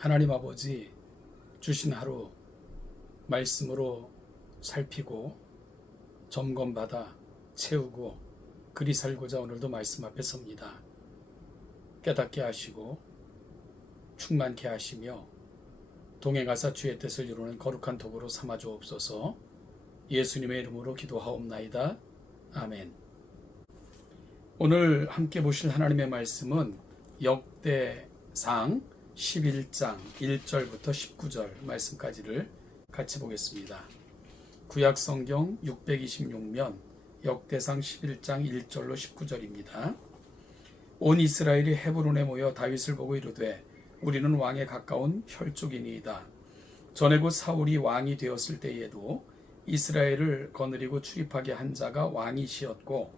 하나님 아버지, 주신 하루 말씀으로 살피고 점검받아 채우고 그리 살고자 오늘도 말씀 앞에 섭니다. 깨닫게 하시고 충만케 하시며 동행하사 주의 뜻을 이루는 거룩한 도구로 삼아 주옵소서. 예수님의 이름으로 기도하옵나이다. 아멘. 오늘 함께 보실 하나님의 말씀은 역대상 11장 1절부터 19절 말씀까지를 같이 보겠습니다. 구약성경 626면 역대상 11장 1절로 19절입니다. 온 이스라엘이 헤브론에 모여 다윗을 보고 이르되 우리는 왕에 가까운 혈족이니이다. 전에 곧 사울이 왕이 되었을 때에도 이스라엘을 거느리고 출입하게 한 자가 왕이시었고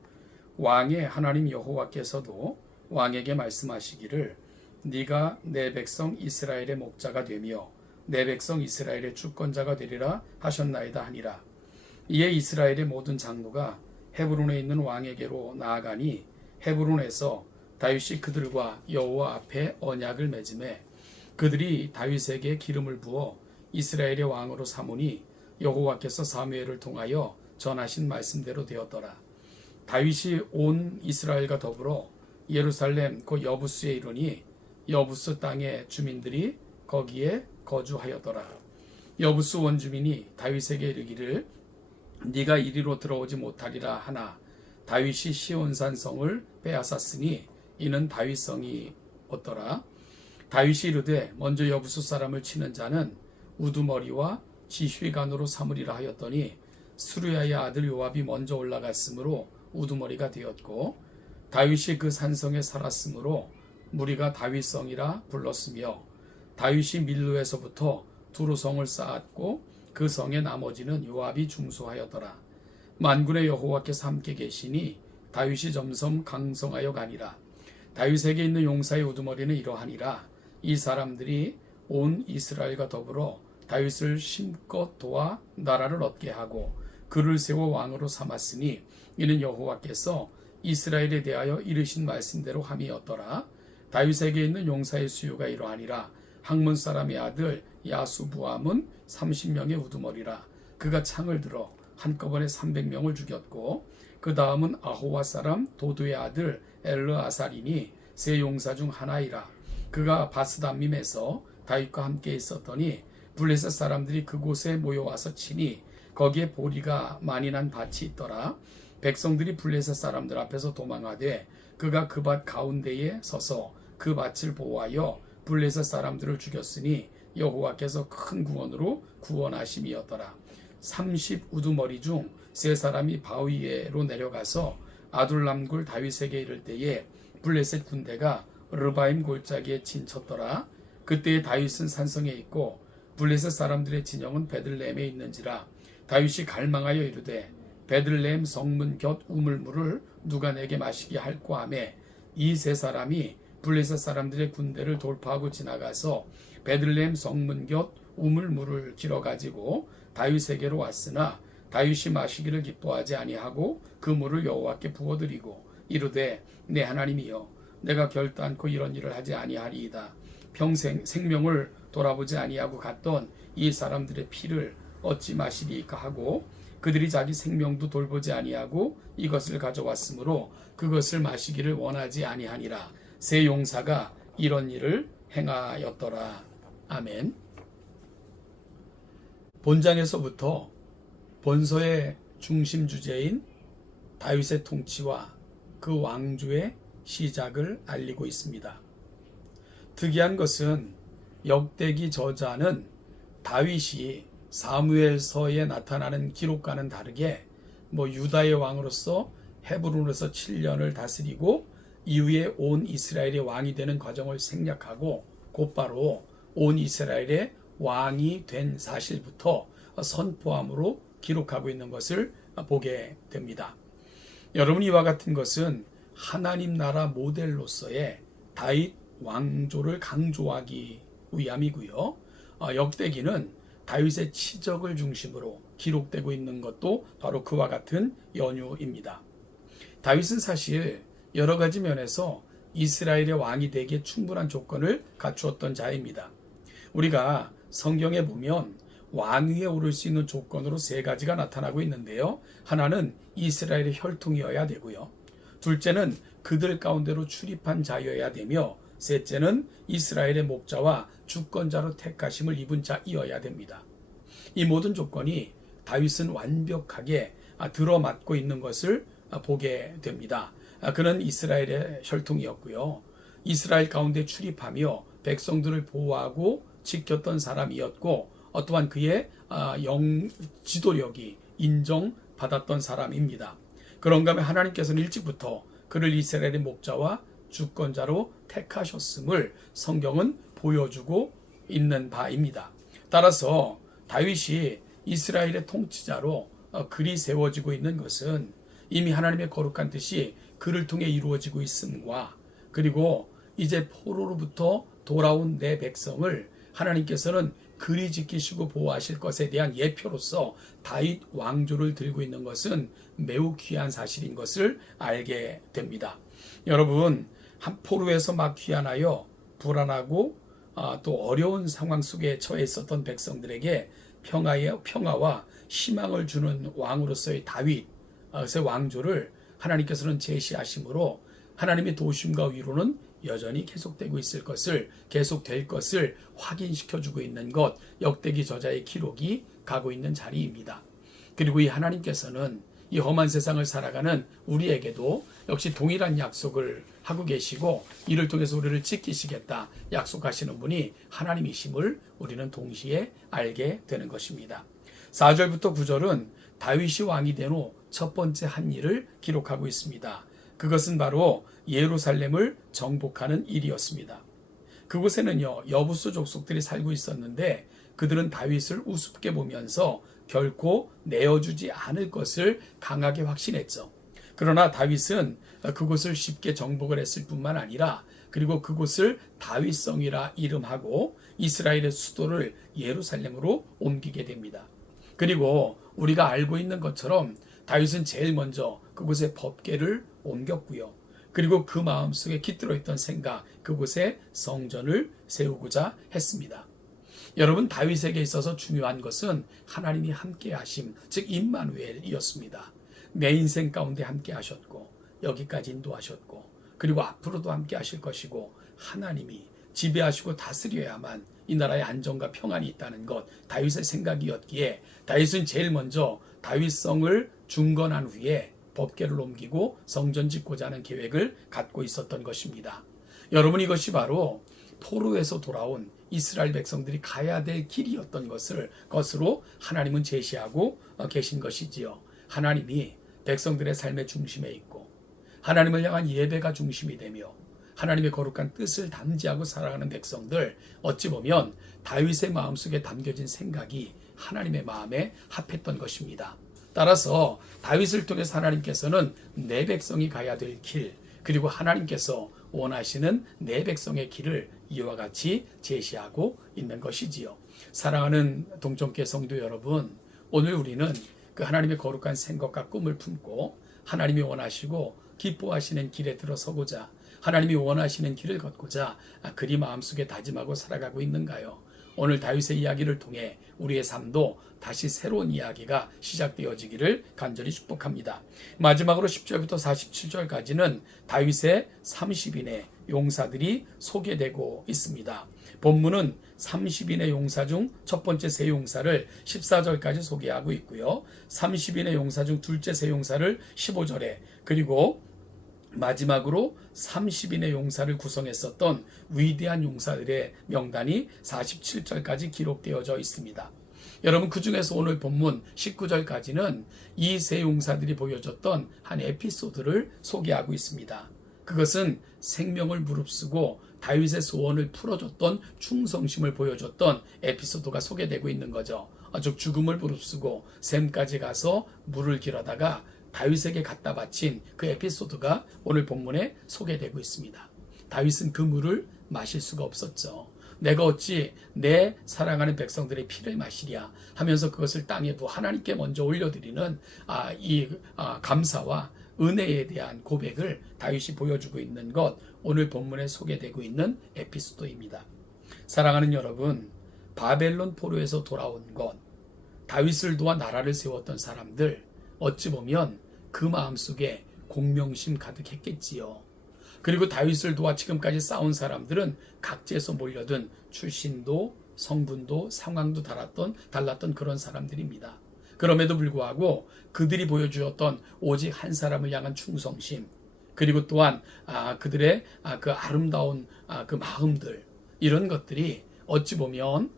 왕의 하나님 여호와께서도 왕에게 말씀하시기를 네가 내 백성 이스라엘의 목자가 되며 내 백성 이스라엘의 주권자가 되리라 하셨나이다 하니라. 이에 이스라엘의 모든 장로가 헤브론에 있는 왕에게로 나아가니 헤브론에서 다윗이 그들과 여호와 앞에 언약을 맺음에 그들이 다윗에게 기름을 부어 이스라엘의 왕으로 삼으니 여호와께서 사무엘을 통하여 전하신 말씀대로 되었더라. 다윗이 온 이스라엘과 더불어 예루살렘 곧 여부스에 이르니 여부스 땅의 주민들이 거기에 거주하였더라. 여부스 원주민이 다윗에게 이르기를 네가 이리로 들어오지 못하리라 하나 다윗이 시온산 성을 빼앗았으니 이는 다윗성이 없더라. 다윗이 이르되 먼저 여부스 사람을 치는 자는 우두머리와 지휘관으로 삼으리라 하였더니 스루야의 아들 요압이 먼저 올라갔으므로 우두머리가 되었고 다윗이 그 산성에 살았으므로 무리가 다윗성이라 불렀으며 다윗이 밀로에서부터 두루성을 쌓았고 그 성의 나머지는 요압이 중수하였더라. 만군의 여호와께서 함께 계시니 다윗이 점점 강성하여 가니라. 다윗에게 있는 용사의 우두머리는 이러하니라. 이 사람들이 온 이스라엘과 더불어 다윗을 심껏 도와 나라를 얻게 하고 그를 세워 왕으로 삼았으니 이는 여호와께서 이스라엘에 대하여 이르신 말씀대로 함이었더라. 다윗에게 있는 용사의 수요가 이러하니라. 학문 사람의 아들 야수부함은 30명의 우두머리라. 그가 창을 들어 한꺼번에 300명을 죽였고 그 다음은 아호와 사람 도두의 아들 엘르아살이니 세 용사 중 하나이라. 그가 바스담밈에서 다윗과 함께 있었더니 블레셋 사람들이 그곳에 모여와서 치니 거기에 보리가 많이 난 밭이 있더라. 백성들이 블레셋 사람들 앞에서 도망하되 그가 그 밭 가운데에 서서 그 밭을 보호하여 블레셋 사람들을 죽였으니 여호와께서 큰 구원으로 구원하심이었더라. 30 우두머리 중 세 사람이 바위에로 내려가서 아둘람굴 다윗에게 이를 때에 블레셋 군대가 르바임 골짜기에 진쳤더라. 그때에 다윗은 산성에 있고 블레셋 사람들의 진영은 베들레헴에 있는지라. 다윗이 갈망하여 이르되 베들레헴 성문 곁 우물물을 누가 내게 마시게 할꼬 하매 이 세 사람이 블레셋 사람들의 군대를 돌파하고 지나가서 베들레헴 성문 곁 우물물을 길어 가지고 다윗에게로 왔으나 다윗이 마시기를 기뻐하지 아니하고 그 물을 여호와께 부어드리고 이르되 내 하나님이여 내가 결단코 이런 일을 하지 아니하리이다. 평생 생명을 돌아보지 아니하고 갔던 이 사람들의 피를 어찌 마시리이까 하고 그들이 자기 생명도 돌보지 아니하고 이것을 가져왔으므로 그것을 마시기를 원하지 아니하니라. 세 용사가 이런 일을 행하였더라. 아멘. 본장에서부터 본서의 중심 주제인 다윗의 통치와 그 왕조의 시작을 알리고 있습니다. 특이한 것은 역대기 저자는 다윗이 사무엘서에 나타나는 기록과는 다르게 유다의 왕으로서 헤브론에서 7년을 다스리고 이후에 온 이스라엘의 왕이 되는 과정을 생략하고 곧바로 온 이스라엘의 왕이 된 사실부터 선포함으로 기록하고 있는 것을 보게 됩니다. 여러분, 이와 같은 것은 하나님 나라 모델로서의 다윗 왕조를 강조하기 위함이고요. 역대기는 다윗의 치적을 중심으로 기록되고 있는 것도 바로 그와 같은 연유입니다. 다윗은 사실 여러 가지 면에서 이스라엘의 왕이 되기에 충분한 조건을 갖추었던 자입니다. 우리가 성경에 보면 왕위에 오를 수 있는 조건으로 세 가지가 나타나고 있는데요. 하나는 이스라엘의 혈통이어야 되고요. 둘째는 그들 가운데로 출입한 자여야 되며 셋째는 이스라엘의 목자와 주권자로 택하심을 입은 자이어야 됩니다. 이 모든 조건이 다윗은 완벽하게 들어맞고 있는 것을 보게 됩니다. 그는 이스라엘의 혈통이었고요. 이스라엘 가운데 출입하며 백성들을 보호하고 지켰던 사람이었고 또한 그의 지도력이 인정받았던 사람입니다. 그런가 하면 하나님께서는 일찍부터 그를 이스라엘의 목자와 주권자로 택하셨음을 성경은 보여주고 있는 바입니다. 따라서 다윗이 이스라엘의 통치자로 글이 세워지고 있는 것은 이미 하나님의 거룩한 뜻이 그를 통해 이루어지고 있음과, 그리고 이제 포로로부터 돌아온 내 백성을 하나님께서는 그리 지키시고 보호하실 것에 대한 예표로서 다윗 왕조를 들고 있는 것은 매우 귀한 사실인 것을 알게 됩니다. 여러분, 한 포로에서 막 귀환하여 불안하고 또 어려운 상황 속에 처해 있었던 백성들에게 평화와 희망을 주는 왕으로서의 다윗의 왕조를 하나님께서는 제시하심으로 하나님의 도심과 위로는 여전히 계속될 것을 확인시켜주고 있는 것, 역대기 저자의 기록이 가고 있는 자리입니다. 그리고 이 하나님께서는 이 험한 세상을 살아가는 우리에게도 역시 동일한 약속을 하고 계시고, 이를 통해서 우리를 지키시겠다 약속하시는 분이 하나님이심을 우리는 동시에 알게 되는 것입니다. 4절부터 9절은 다윗이 왕이 된 후 첫 번째 한 일을 기록하고 있습니다. 그것은 바로 예루살렘을 정복하는 일이었습니다. 그곳에는요, 여부수 족속들이 살고 있었는데 그들은 다윗을 우습게 보면서 결코 내어주지 않을 것을 강하게 확신했죠. 그러나 다윗은 그곳을 쉽게 정복을 했을 뿐만 아니라, 그리고 그곳을 다윗성이라 이름하고 이스라엘의 수도를 예루살렘으로 옮기게 됩니다. 그리고 우리가 알고 있는 것처럼 다윗은 제일 먼저 그곳에 법궤를 옮겼고요. 그리고 그 마음속에 깃들어 있던 생각, 그곳에 성전을 세우고자 했습니다. 여러분, 다윗에게 있어서 중요한 것은 하나님이 함께 하심, 즉 임마누엘이었습니다. 내 인생 가운데 함께 하셨고 여기까지 인도하셨고, 그리고 앞으로도 함께 하실 것이고, 하나님이 지배하시고 다스려야만 이 나라의 안정과 평안이 있다는 것, 다윗의 생각이었기에 다윗은 제일 먼저 다윗성을 중건한 후에 법궤를 옮기고 성전 짓고자 하는 계획을 갖고 있었던 것입니다. 여러분, 이것이 바로 포로에서 돌아온 이스라엘 백성들이 가야 될 길이었던 것으로 하나님은 제시하고 계신 것이지요. 하나님이 백성들의 삶의 중심에 있고 하나님을 향한 예배가 중심이 되며 하나님의 거룩한 뜻을 담지하고 살아가는 백성들, 어찌 보면 다윗의 마음속에 담겨진 생각이 하나님의 마음에 합했던 것입니다. 따라서 다윗을 통해서 하나님께서는 내 백성이 가야 될 길, 그리고 하나님께서 원하시는 내 백성의 길을 이와 같이 제시하고 있는 것이지요. 사랑하는 동정교회 성도 여러분, 오늘 우리는 그 하나님의 거룩한 생각과 꿈을 품고 하나님이 원하시고 기뻐하시는 길에 들어서고자, 하나님이 원하시는 길을 걷고자 그리 마음속에 다짐하고 살아가고 있는가요? 오늘 다윗의 이야기를 통해 우리의 삶도 다시 새로운 이야기가 시작되어지기를 간절히 축복합니다. 마지막으로 10절부터 47절까지는 다윗의 30인의 용사들이 소개되고 있습니다. 본문은 30인의 용사 중 첫 번째 세 용사를 14절까지 소개하고 있고요. 30인의 용사 중 둘째 세 용사를 15절에, 그리고 마지막으로 30인의 용사를 구성했었던 위대한 용사들의 명단이 47절까지 기록되어져 있습니다. 여러분, 그 중에서 오늘 본문 19절까지는 이 세 용사들이 보여줬던 한 에피소드를 소개하고 있습니다. 그것은 생명을 무릅쓰고 다윗의 소원을 풀어줬던 충성심을 보여줬던 에피소드가 소개되고 있는 거죠. 즉 죽음을 무릅쓰고 샘까지 가서 물을 길어다가 다윗에게 갖다 바친 그 에피소드가 오늘 본문에 소개되고 있습니다. 다윗은 그 물을 마실 수가 없었죠. 내가 어찌 내 사랑하는 백성들의 피를 마시랴 하면서 그것을 땅에 하나님께 먼저 올려드리는 감사와 은혜에 대한 고백을 다윗이 보여주고 있는 것, 오늘 본문에 소개되고 있는 에피소드입니다. 사랑하는 여러분, 바벨론 포로에서 돌아온 것, 다윗을 도와 나라를 세웠던 사람들, 어찌 보면 그 마음속에 공명심 가득했겠지요. 그리고 다윗을 도와 지금까지 싸운 사람들은 각지에서 몰려든 출신도 성분도 상황도 달랐던 그런 사람들입니다. 그럼에도 불구하고 그들이 보여주었던 오직 한 사람을 향한 충성심, 그리고 또한 그들의 그 아름다운 그 마음들, 이런 것들이 어찌 보면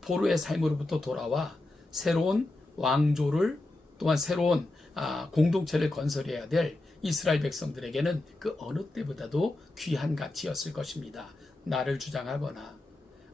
포로의 삶으로부터 돌아와 새로운 왕조를 또한 새로운 공동체를 건설해야 될 이스라엘 백성들에게는 그 어느 때보다도 귀한 가치였을 것입니다. 나를 주장하거나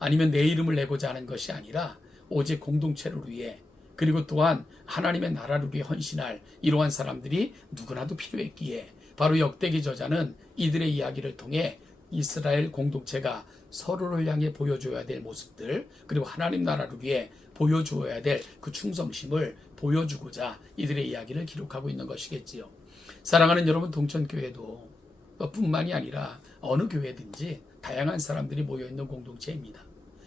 아니면 내 이름을 내고자 하는 것이 아니라 오직 공동체를 위해, 그리고 또한 하나님의 나라를 위해 헌신할 이러한 사람들이 누구나도 필요했기에 바로 역대기 저자는 이들의 이야기를 통해 이스라엘 공동체가 서로를 향해 보여줘야 될 모습들, 그리고 하나님 나라를 위해 보여줘야 될 그 충성심을 보여주고자 이들의 이야기를 기록하고 있는 것이겠지요. 사랑하는 여러분, 동천교회도 뿐만이 아니라 어느 교회든지 다양한 사람들이 모여있는 공동체입니다.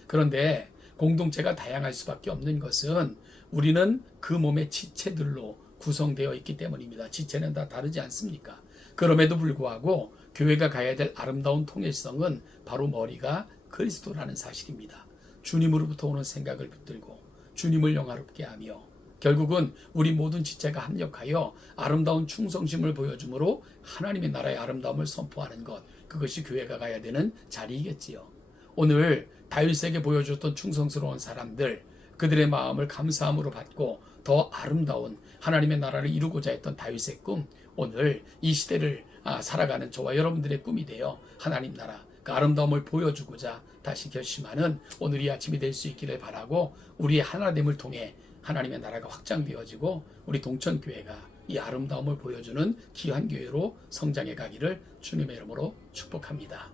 그런데 공동체가 다양할 수밖에 없는 것은 우리는 그 몸의 지체들로 구성되어 있기 때문입니다. 지체는 다 다르지 않습니까? 그럼에도 불구하고 교회가 가야 될 아름다운 통일성은 바로 머리가 그리스도라는 사실입니다. 주님으로부터 오는 생각을 붙들고 주님을 영화롭게 하며 결국은 우리 모든 지체가 합력하여 아름다운 충성심을 보여주므로 하나님의 나라의 아름다움을 선포하는 것, 그것이 교회가 가야 되는 자리이겠지요. 오늘 다윗에게 보여줬던 충성스러운 사람들, 그들의 마음을 감사함으로 받고 더 아름다운 하나님의 나라를 이루고자 했던 다윗의 꿈, 오늘 이 시대를 살아가는 저와 여러분들의 꿈이 되어 하나님 나라 그 아름다움을 보여주고자 다시 결심하는 오늘 이 아침이 될 수 있기를 바라고, 우리의 하나됨을 통해 하나님의 나라가 확장되어지고 우리 동천교회가 이 아름다움을 보여주는 귀한 교회로 성장해 가기를 주님의 이름으로 축복합니다.